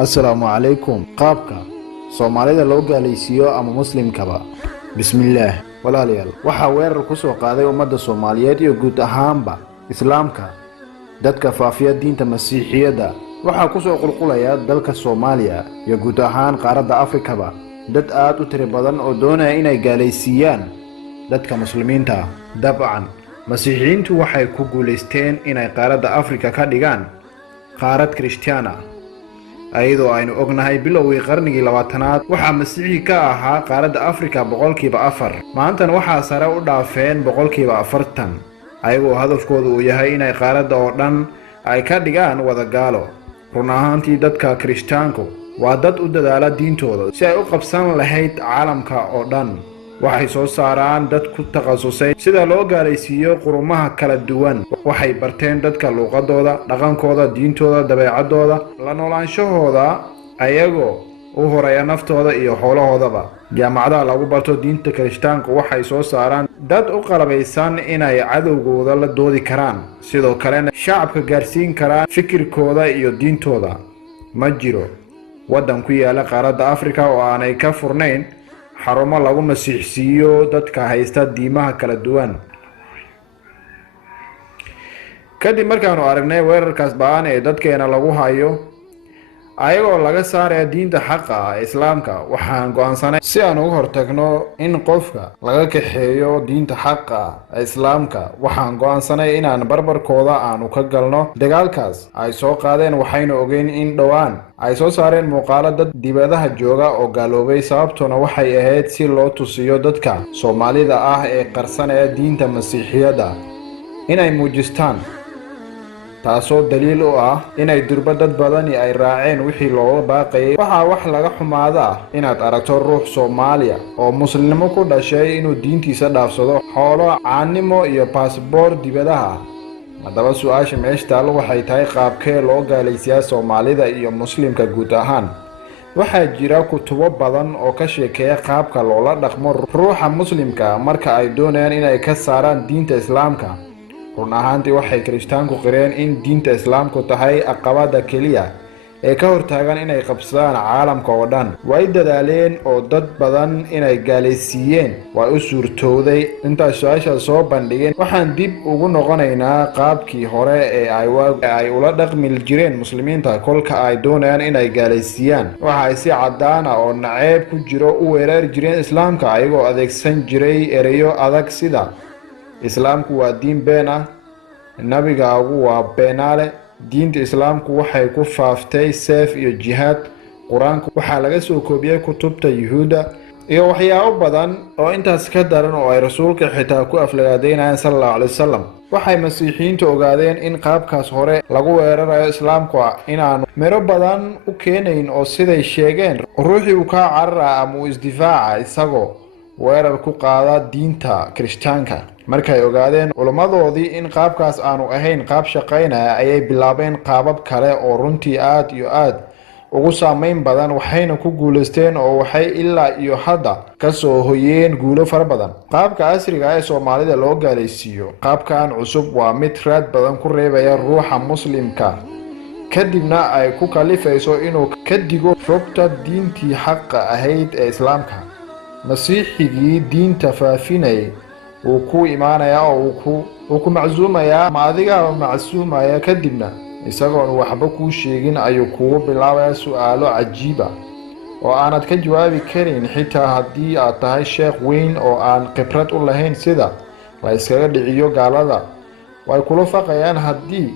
السلام عليكم قابكا soomaalida loo gaaleysiiyo ama muslimkaba bismillaah walaalayaal waxa weerar ku soo qaaday ummadda Soomaaliyeed iyo guud ahaanba islaamka dadka faafiya diinta masiixiyada waxa ku soo qulqulaya dalka Soomaaliya iyo guud ahaan qaaradda Afrikaba dad aad u tiro badan oo doonaya inay gaaleysiiyaan dadka muslimiinta dabcan masiixiyiintu waxay ku guuleysteen inay qaaradda Afrika ka dhigaan qaarad Kristiyana ayadoo aynu ognahay bilowgii qarnigii 20aad waxa masiixi ka ahaa qaaradda Afrika 4%. maanta waxa sare u dhaafeen 40%, ayagoo hadafkoodu uu yahay inay qaaradda oo dhan ay ka dhigaan wada gaalo. run ahaantii dadka Kristaanku waa dad u dadaala diintooda si ay u qabsan lahayd caalamka oo dhan. waxay soo saaraan dad ku takhasusay sida loo gaaleysiiyo qurumaha kala duwan. waxay barteen dadka luqadooda, dhaqankooda, diintooda, dabeecadooda, la noolaanshahooda ayagoo u horeeya naftooda iyo xoolahoodaba. jaamacadaha lagu barto diinta Kristaanku waxay soo saaraan dad u qalabaysan inay cadowgooda la doodi karaan, sidoo kalena shacabka gaarsiin karaan fikirkooda iyo diintooda. ma jiro waddan ku yaala qaaradda Afrika oo aanay ka furnayn xarumo lagu masiixsiiyo dadka haysta diimaha kala duwan. kadib markaanu aragnay weerarkaas ba'an ee dadkeena lagu hayo ayagoo laga saaray diinta xaqa ah islaamka, waxaan go'aansanay si aan uga hortagno in qofka laga kaxeeyo diinta xaqa ah islaamka. waxaan go'aansanay inaan barbarkooda aanu ka galno dagaalkaas ay soo qaadeen. waxaynu ogeyn in dhowaan ay soo saareen muuqaalo dad dibadaha jooga oo gaaloobay, sababtuna waxay ahayd si loo tusiyo dadka Soomaalida ah ee qarsanaya diinta masiixiyada inay muujistaan, taasoo daliil u ah inay durba dad badani ay raaceen wixii looga baaqayay. waxaa wax laga xumaada inaad aragto ruux Soomaaliya oo muslimnimo ku dhashay inuu diintiisa dhaafsado xoolo, caanimo iyo baasboor dibadaha. haddaba su'aasha meesha taal waxay tahay qaabkee loo gaaleysiyaa Soomaalida iyo muslimka guud ahaan. waxaa jira kutubo badan oo ka sheekeeya qaabka loola dhaqmo ruuxa muslimka marka ay doonayaan inay ka saaraan diinta islaamka. run ahaantii waxay Kristaanku qireen in diinta islaamku tahay caqabada keliya ee ka hortaagan inay qabsadaan caalamka oo dhan. way dadaaleen oo dad badan inay gaaleysiiyeen waa u suurtooday. intaas su'aasha soo bandhigeen waxaan dib ugu noqonaynaa qaabkii hore ee ay ula dhaqmi jireen muslimiinta kolka ay doonayaan inay gaaleysiiyaan. waxay si cadaan ah oo naceeb ku jiro u weerari jireen islaamka ayagoo adeegsan jiray ereyo adag sida islaamku waa diin been ah, nabigaagu waa beenaale, diinta islaamku waxay ku faaftay seef iyo jihaad, quraanku waxaa laga soo koobiyay kutubta yuhuudda iyo waxyaabo badan oo intaas ka daran oo ay rasuulka xitaa ku aflagaadeynayaan sallallahu alayhi wasallam. waxay masiixiyiintu ogaadeen in qaabkaas hore lagu weerarayo islaamku inaanu miro badan u keenayn, oo siday sheegeen ruuxii uu ka carara ama uu isdifaaca isagoo weerar ku qaada diinta Kristaanka. markay ogaadeen culummadoodii in qaabkaas aanu ahayn qaab shaqaynaya ayay bilaabeen qaabab kale oo runtii aad iyo aad ugu saameyn badan, waxayna ku guuleysteen oo waxay ilaa iyo hadda ka soo hoyeen guulo fara badan. qaabka casriga ah ee Soomaalida loo gaaleysiiyo qaabkan cusub waa mid raad badan ku reebaya ruuxa muslimka, kadibna ay ku kalifayso inuu ka digo fogta diintii xaqa ahayd ee islaamka. masiixigii diinta faafinayay uu ku imaanaya oo uu ku macsuumaya ma adiga macsuumaya, kadibna isagoon waxba kuu sheegin ayuu kugu bilaabaya su'aalo cajiiba oo aanad ka jawaabi karin xitaa haddii aad tahay sheekh weyn oo aan khibrad u lahayn sida la iskaga dhiciyo gaalada. way kula faqayaan haddii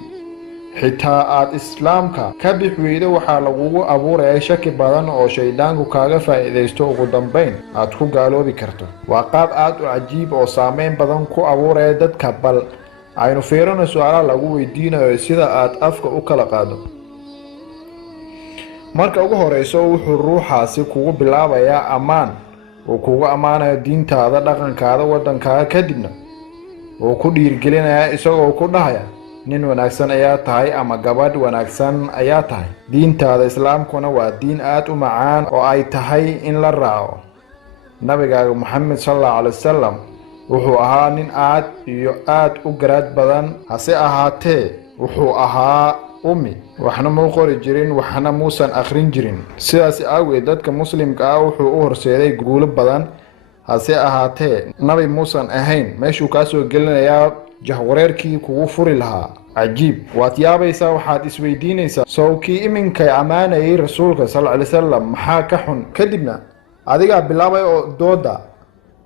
xitaa aad islaamka ka bixweydo waxaa lagugu abuuraya shaki badan oo shaydaanku kaaga faa'iidaysto, ugu dambayn aad ku gaaloobi karto. waa qaab aad u cajiib oo saameyn badan ku abuuraya dadka. bal aynu fiirino su'aalaha lagu weydiinayo sida aad afka u kala qaado. marka ugu horeyso wuxuu ruuxaasi kugu bilaabayaa ammaan, uu kugu ammaanayo diintaada, dhaqankaada, waddankaaga, kadibna uu ku dhiirgelinayaa isagoo ku dhahaya nin wanaagsan ayaa tahay ama gabadh wanaagsan ayaa tahay. diintaada islaamkuna waa diin aad u macaan oo ay tahay in la raaco. nabigaaga Muhammad sallallahu alayhi wasallam wuxuu ahaa nin aad iyo aad u garaad badan, hase ahaatee wuxuu ahaa ummi waxna muu qori jirin waxna muusan akhrin jirin sidaas awgeed dadka muslimka ah wuxuu u horseeday guulo badan hase ahaatee nabi muusan ahayn meeshuu kaa soo gelinayaa jahwareerkii kugu furi lahaa cajiib waad yaabaysaa waxaad isweydiinaysaa sawkii iminkay ammaanayay rasuulka sal alay wasalam maxaa ka xun kadibna adigaa bilaabay oo dooda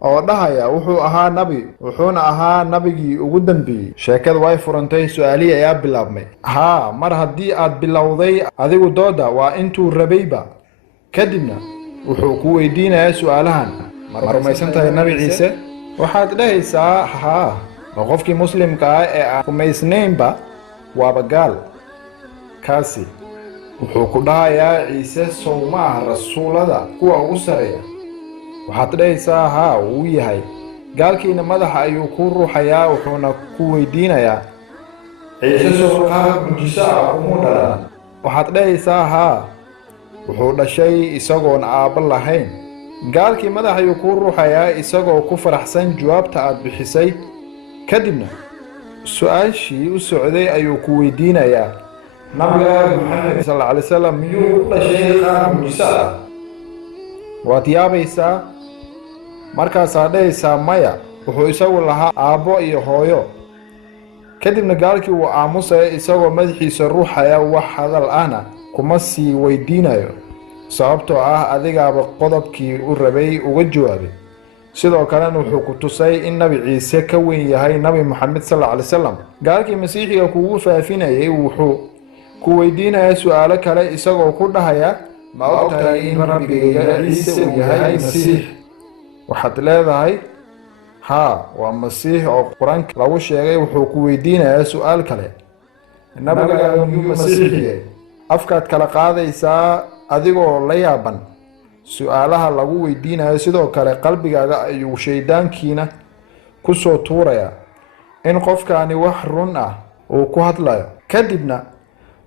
oo dhahaya wuxuu ahaa nabi wuxuuna ahaa nabigii ugu dambeeyey sheekada way furantay su-aalihii ayaa bilaabmay haa mar haddii aad bilowday adigu dooda waa intuu rabayba kadibna wuxuu ku weydiinayaa su-aalahan ma rumaysan tahay nabi ciise waxaad dhahaysaa haa oo qofkii muslimka ah ee aan rumaysnaynba waaba gaal kaasi wuxuu ku dhahayaa ciise sow ma ah rasuulada kuwa ugu sareeya waxaad dhahaysaa haa wuu yahay gaalkiina madaxa ayuu ku ruuxayaa wuxuuna ku weydiinayaa ciise sow qaab mujiso ah umuu dhalan waxaad dhahaysaa haa wuxuu dhashay isagoon aabba lahayn gaalkii madax ayuu ku ruuxayaa isagoo ku faraxsan jawaabta aad bixisay kadibna su-aashii u socday ayuu ku weydiinayaa nabiga maxamed sal alay wasalam miyuu u dhashay qaab mujiso ah waad yaabaysaa markaasaad dhahaysaa maya wuxuu isagu lahaa aabbo iyo hooyo kadibna gaalkii wuu aamusaya isagoo madaxiisa ruuxaya wax hadal ahna kuma sii weydiinayo sababtoo ah adigaaba qodobkii u rabay uga jawaabay sidoo kalena wuxuu ku tusay in nabi ciise ka weyn yahay nabi maxamed sal alay wasalam gaalkii masiixiga kugu faafinayay wuxuu ku weydiinayaa su-aalo kale isagoo ku dhahaya ma ogtahay in rabbigayga ciise uu yahay masiix waxaad leedahay haa waa masiix oo qur-aanka lagu sheegay wuxuu ku weydiinayaa su-aal kale nabigaaga miyuu masiixiyay afkaad kala qaadaysaa adigoo la yaaban su-aalaha lagu weydiinayo sidoo kale qalbigaaga ayuu shaydaankiina ku soo tuurayaa in qofkaani wax run ah uu ku hadlayo kadibna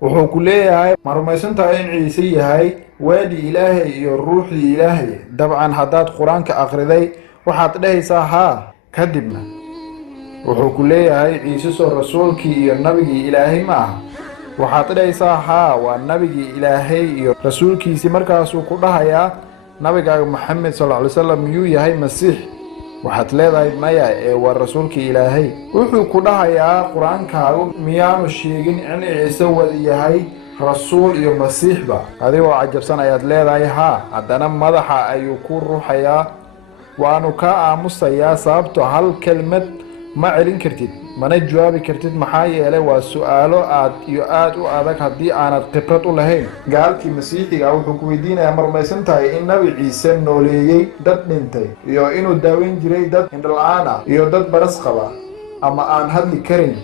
wuxuu ku leeyahay ma rumaysan tahay in ciise yahay waadi ilaahay iyo ruuxdii ilaahay dabcan haddaad qur-aanka akhriday waxaad dhahaysaa haa kadibna wuxuu ku leeyahay ciise soo rasuulkii iyo nabigii ilaahay ma aha waxaad dhahaysaa haa waa nabigii ilaahay iyo rasuulkiisii markaasuu ku dhahayaa nabigaaga maxamed sal alay wasalam miyuu yahay masiix waxaad leedahay maya ee waa rasuulkii ilaahay wuxuu ku dhahayaa qur-aankaagu miyaanu sheegin in ciise wada yahay rasuul iyo masiixba adigoo cajabsan ayaad leedahay haa haddana madaxa ayuu ku ruuxayaa waanu kaa aamusayaa sababto hal kelmad ma celin kartid mana jawaabi kartid maxaa yeelay waa su-aalo aad u adag haddii aanad khibrad u lahayn gaalkii masiixiga wuxuu ku weydiinayaa ma rumaysan tahay in nabi ciise nooleeyey dad dhintay iyo inuu daaweyn jiray dad indhala-aan ah iyo dad baras qaba ama aan hadli karin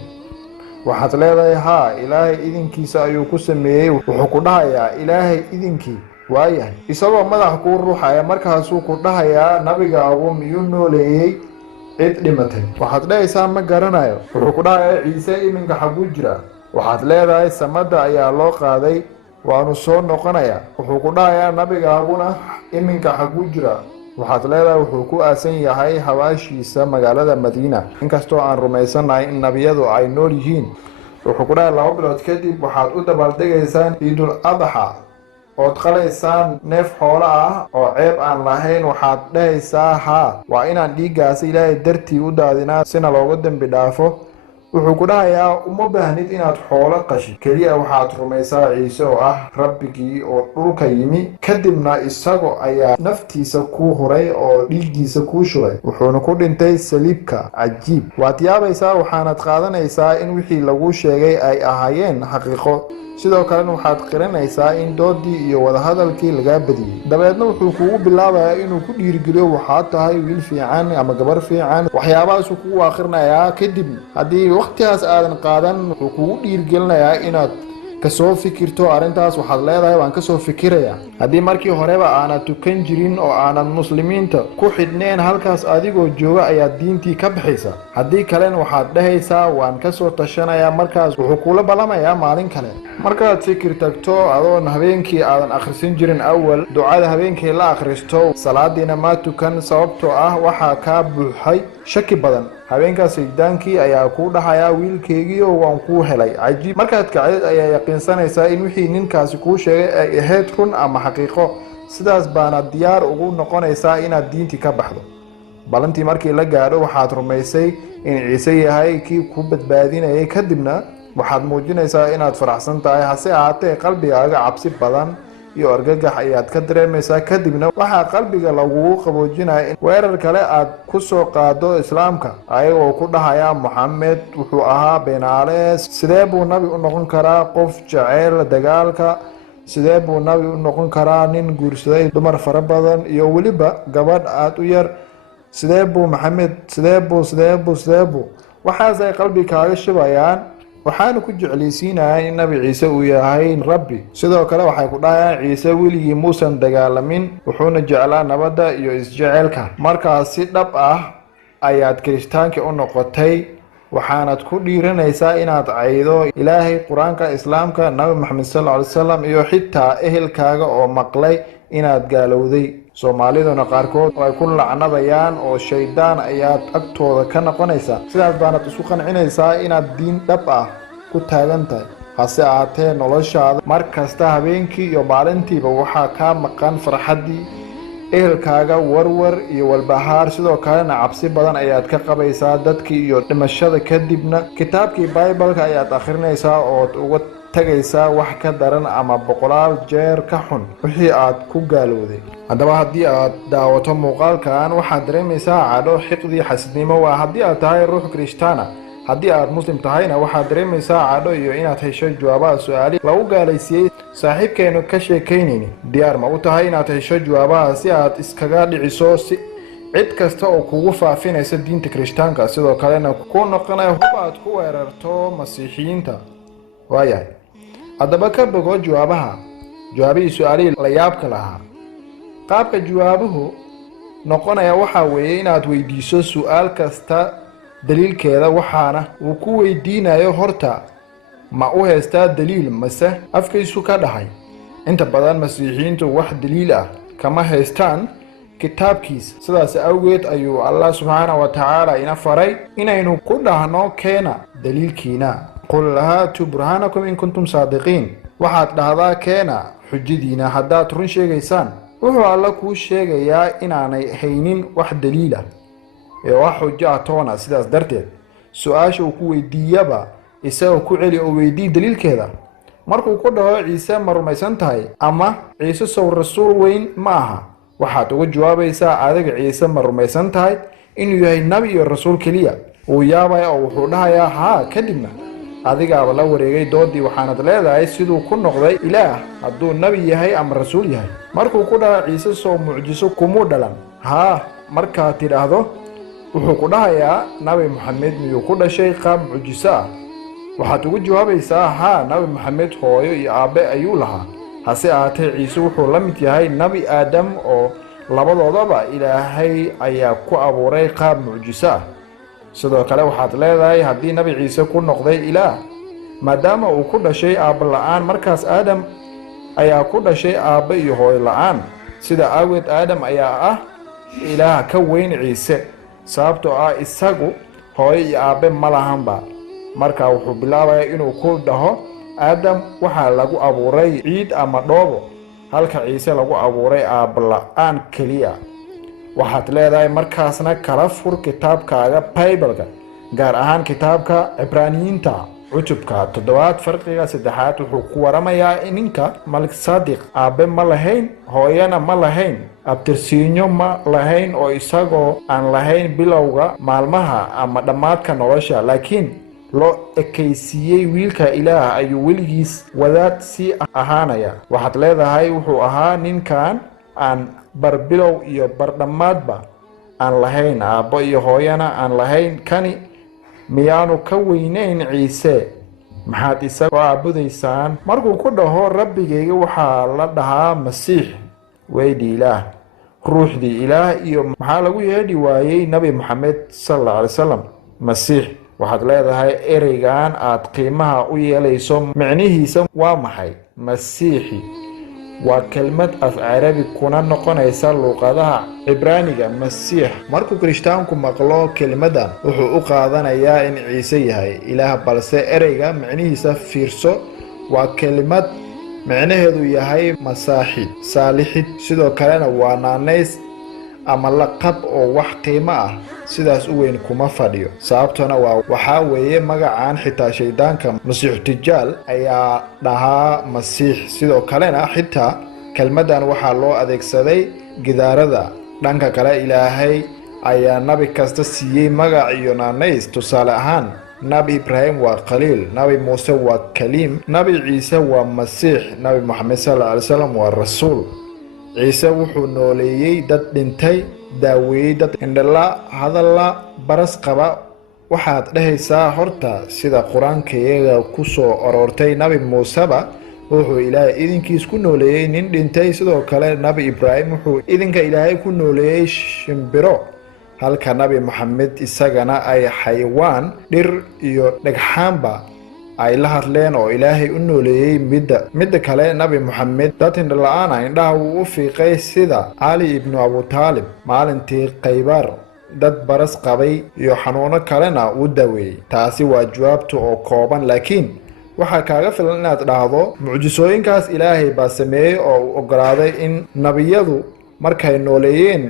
waxaad leedahay haa ilaahay idinkiisa ayuu ku sameeyey wuxuu ku dhahayaa ilaahay idinkii waayahay isagoo madax kuu ruuxaya markaasuu ku dhahayaa nabigaagu miyuu nooleeyey cid dhimatay waxaad dhahaysaa ma garanayo wuxuu ku dhahayaa ciise iminka xaguu jira waxaad leedahay samada ayaa loo qaaday waanu soo noqonayaa wuxuu ku dhahayaa nabigaaguna iminka xaguu jira waxaad leedahay wuxuu ku aasan yahay hawaashiisa magaalada madiina inkastoo aan rumaysanahay in nabiyadu ay nool yihiin wuxuu ku dhahay 2 bilood kadib waxaad u dabaaldegaysaan ciidul adxa ood qalaysaan neef xoolo ah oo ceeb aan lahayn waxaad dhahaysaa haa waa inaan dhiiggaasi ilaahay dartii u daadinaa sina looga dembi dhaafo wuxuu ku dhahayaa uma baahnid inaad xoolo qashid keliya waxaad rumaysaa ciise oo ah rabbigii oo dhulka yimi kadibna isago ayaa naftiisa kuu huray oo dhiiggiisa kuu shubay wuxuuna ku dhintay saliibka cajiib waad yaabaysaa waxaanad qaadanaysaa in wixii lagu sheegay ay ahaayeen xaqiiqo sidoo kalena waxaad qiranaysaa in doodii iyo wadahadalkii lagaa badiyey dabeedna wuxuu kugu bilaabayaa inuu ku dhiirigeliyo waxaad tahay wiil fiican ama gabar fiican waxyaabahaasuu kugu akhrinayaa kadib haddii waqtigaas aadan qaadan wuxuu kugu dhiirigelinayaa inaad kasoo fikirto arrintaas waxaad leedahay waan kasoo fikirayaa haddii markii horeba aanad tukan jirin oo aanad muslimiinta ku xidhneen halkaas adigoo jooga ayaad diintii ka baxaysa haddii kalena waxaad dhahaysaa waan kasoo tashanayaa markaas wuxuu kula ballamayaa maalin kale markaad fikir tagto adoon habeenkii aadan akhrisan jirin awal ducada habeenkii la akhristo salaadiina ma tukan sababtoo ah waxaa kaa buuxay shaki badan habeenkaas shaydaankii ayaa ku dhahayaa wiilkeygii oo waan kuu helay cajiib markaad kacdid ayaa yaqiinsanaysaa in wixii ninkaasi kuu sheegay ay ahayd run ama xaqiiqo sidaas baana diyaar ugu noqonaysaa inaad diintii ka baxdo balantii markii la gaadho waxaad rumaysay in ciise yahay kii ku badbaadinayay kadibna waxaad muujinaysaa inaad faraxsan tahay hase ahaatee qalbigaaga cabsi badan iyo argagax ayaad ka dareemaysaa kadibna waxaa qalbiga lagugu qaboojinaya in weerar kale aad ku soo qaado islaamka ayagoo ku dhahaya Muxamed wuxuu ahaa beenaale sidee buu nabi u noqon karaa qof jecel dagaalka sidee buu nabi u noqon karaa nin guursaday dumar fara badan iyo weliba gabadh aad u yar sidee buu Muxamed sidee buu waxaas ay qalbigaaga shibayaan waxaana ku jeclaysiinayaan in nabi ciise uu yahay rabbi sidoo kale waxay ku dhahayaan ciise weligii muusan dagaalamin wuxuuna jeclaa nabadda iyo isjecelka markaas si dhab ah ayaad kirishtaanka u noqotay waxaanad ku dhiiranaysaa inaad caydo ilaahay quraanka islaamka nabi maxamed sallallahu alayhi wasallam iyo xitaa ehelkaaga oo maqlay inaad gaalowday soomaaliduna qaarkood ay ku lacnadayaan oo shaydaan ayaad agtooda ka noqonaysaa sidaas baanad isku qancinaysaa inaad diin dhab ah ku taagan tahay hase ahaatee noloshaada mar kasta habeenkii iyo maalintiiba waxaa kaa maqan farxaddii ehelkaaga warwar iyo walbahaar sidoo kalena cabsi badan ayaad ka qabaysaa dadkii iyo dhimashada kadibna kitaabkii Bible-ka ayaad akhrinaysaa oo uga tagaysaa wax ka daran ama boqolaal jeer ka xun wixii aad ku gaalowday haddaba haddii aad daawato muuqaalkan waxaad dareemaysaa cadho xiqdii xasidnimo waa haddii aad tahay ruux kirishtaana haddii aad muslim tahayna waxaad dareemaysaa cadho iyo inaad hesho jawaabaha su'aali lagu gaalaysiiyey saaxiibkeenu ka sheekaynayni diyaar ma u tahay inaad hesho jawaabaha si aad iskaga dhiciso si cid kasta oo kugu faafinaysa diinta kirishtaanka sidoo kalena ku noqonaya hub aad ku weerarto masiixiyiinta waayahay haddaba ka bogo jawaabihii su'aalihii la yaabka lahaa qaabka jawaabuhu noqonaya waxaa weeye inaad weydiiso su'aal kasta daliilkeeda waxaana uu ku weydiinayo horta ma u haystaa daliil mase afkiisu ka dhahay inta badan masiixiyiintu wax daliil ah kama haystaan kitaabkiisa sidaas awgeed ayuu Allah subhanahu wa ta'ala ina faray inaynu ku dhahno keena daliilkiina qul haatu burhanakum in kuntum saadiqiin waxaad dhahdaa keena xujadiina haddaad run sheegaysaan wuxuu alla kuu sheegayaa inaanay haynin wax daliil ah ee wax xujo ah toona sidaas darteed su'aasha uu ku weydiiyaba isagoo ku celi oo weydii daliilkeeda markuu ku dhaho ciise ma rumaysan tahay ama ciise soo rasuul weyn ma aha waxaad uga jawaabaysaa adiga ciise ma rumaysan tahay inuu yahay nabi iyo rasuul kaliya uu yaabaya oo wuxuu dhahayaa haa kadibna adigaaba la wareegay doodii waxaanad leedahay siduu ku noqday ilaah hadduu nabi yahay ama rasuul yahay markuu ku dhaho ciise soo mucjiso kumuu dhalan haa markaad tidhaahdo wuxuu ku dhahayaa nabi Muxamed miyuu ku dhashay qaab mucjiso ah waxaad ugu jawaabaysaa haa nabi Muxamed hooyo iyo aabe ayuu lahaa hase ahaatee ciise wuxuu la mid yahay nabi aadam oo labadoodaba ilaahay ayaa ku abuuray qaab mucjiso ah sidoo kale waxaad leedahay haddii nabi ciise ku noqday ilaah maadaama uu ku dhashay aabbe la'aan markaas aadam ayaa ku dhashay aabbe iyo hooyo la'aan sida awgeed aadam ayaa ah ilaah ka weyn ciise sababtoo ah isagu hooyo iyo aabe ma lahanba markaa wuxuu bilaabayaa inuu ku dhaho aadam waxaa lagu abuuray ciid ama dhoobo halka ciise lagu abuuray aabbe la'aan keliya waxaad leedahay markaasna kala fur kitaabkaaga Bible-ka gaar ahaan kitaabka Cibraaniyiinta cutubka 7 farqiga 3 wuxuu ku waramayaa in ninka malik saadiq aabe ma lahayn hooyana ma lahayn abtirsiinyo ma lahayn oo isagoo aan lahayn bilowga maalmaha ama dhammaadka nolosha laakiin loo ekaysiiyey wiilka ilaah ayuu weligiis wadaad si ahaanaya waxaad leedahay wuxuu ahaa ninkan aan barbilow iyo bardhamaadba aan lahayn aabbo iyo hooyana aan lahayn kani miyaanu ka weynayn ciise maxaad isagoo caabudaysaan markuu ku dhaho rabbigayga waxaa la dhahaa masiix weydii ilaah ruuxdii ilaah iyo maxaa lagu yeedhi waayey nabi Muxamed sallallahu alayhi wasallam masiix waxaad leedahay ereygan aad qiimaha u yeelayso macnihiisa waa maxay masiixi وكلمة أف عربي كنا نقنيسا لغتها عبرانية مسيح markuu kirishtaanku maqlo kelmadan wuxuu u qaadanayaa in ciise yahay ilaah balse ereyga macnihiisa fiirso waa kelmad macnaheedu yahay masaaxid saalixid sidoo kalena waa naanays ama laqab oo wax qiimo ah sidaas u weyn kuma fadhiyo sababtuna waxa weeye magacaan xitaa shaydaanka masiix tijaal ayaa dhahaa masiix sidoo kalena xitaa kelmadan waxaa loo adeegsaday gidaarada dhanka kale ilaahay ayaa nabi kasta siiyey magac iyo naanays tusaale ahaan nabi ibraahim waa khaliil nabi muuse waa kaliim nabi ciise waa masiix nabi maxamed sallallahu alayhi wasallam waa rasuul ciise wuxuu nooleeyay dad dhintay daaweeyay dad indhala hadalla baras qaba waxaad dhahaysaa horta sida quraankeega ku soo aroortay nabi muuseba wuxuu ilaahay idinkiis ku nooleeyay nin dhintay sidoo kale nabi ibraahim wuxuu idinka ilaahay ku nooleeyay shimbiro halka nabi maxamed isagana ay xayawaan dhir iyo dhagxaanba ay la hadleen oo ilaahay u nooleeyay midda kale nabi maxamed dad indhala-aan indhaha uu u fiiqay sida cali ibnu abu taalib maalintii khaybar dad baras qabay iyo xanuuno kalena uu daweeyay taasi waa jawaabta oo kooban laakiin waxaa kaaga filan inaad dhahdo mucjisooyinkaas ilaahay baa sameeyey oo u ogolaaday in nabiyadu markay nooleeyeen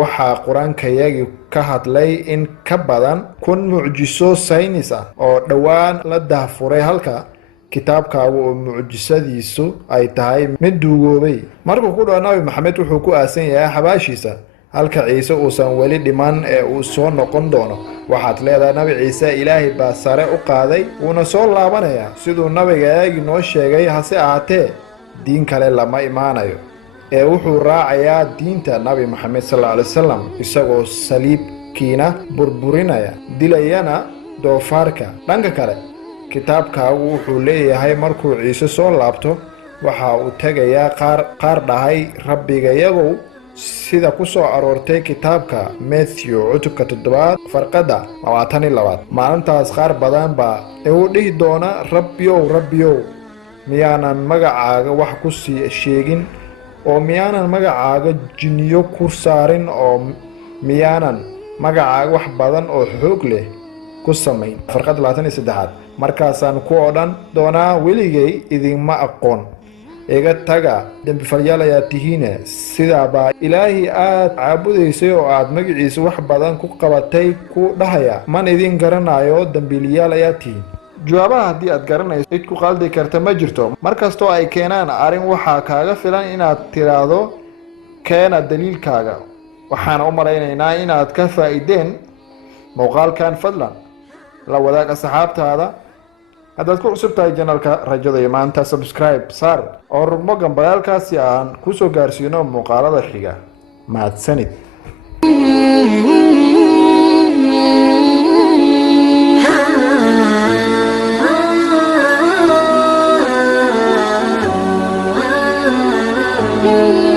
waxaa quraankayagii ka hadlay in ka badan 1,000 mucjiso saynis ah oo dhowaan la daahfuray halka kitaabkaagu oo mucjisadiisu ay tahay mid duugoobay markuu ku dhaw nabi maxamed wuxuu ku aasan yahay xabaashiisa halka ciise uusan weli dhiman ee uu soo noqon doono waxaad leedahay nabi ciise ilaahay baa sare u qaaday uuna soo laabanaya siduu nabigaagi noo sheegay hase ahaatee diin kale lama imaanayo ee wuxuu raacayaa diinta nabi maxamed sallallahu alayhi wasallam isagoo saliibkiina burburinaya dilayana doofaarka dhanka kale kitaabkaagu wuxuu leeyahay markuu ciise soo laabto waxa uu tagayaa qaar dhahay rabbigayagow sida ku soo aroortay kitaabka Matthew cutubka 7 farqada 22 maalintaas qaar badan baa uu dhihi doona rabbiyow miyaanan magacaaga wax ku sheegin oo miyaanan magacaaga jinniyo ku saarin oo miyaanan magacaaga wax badan oo xoog leh ku samayn farqada 23 markaasaan ku odhan doonaa weligay idinma aqoon iga taga dambiilayaal ayaa tihiin sidaaba ilaahi aad caabudaysay oo aad magaciisa wax badan ku qabatay ku dhahaya man idin garanayo dambiilayaal ayaa tihiin jawaabaha haddii aad garanayso cid ku qaldi karta ma jirto markastoo ay keenaan arrin waxaa kaaga filan inaad tiraahdo keena daliilkaaga waxaan u malaynaynaa inaad ka faa'iideen muuqaalkan fadlan la wadaag asxaabtaada haddaad ku cusub tahay channelka Rajada iyo maanta subscribe saar oo rugmo gambalaalkaasi aan ku soo gaarsiino muuqaalada xiga mahadsanid Thank you.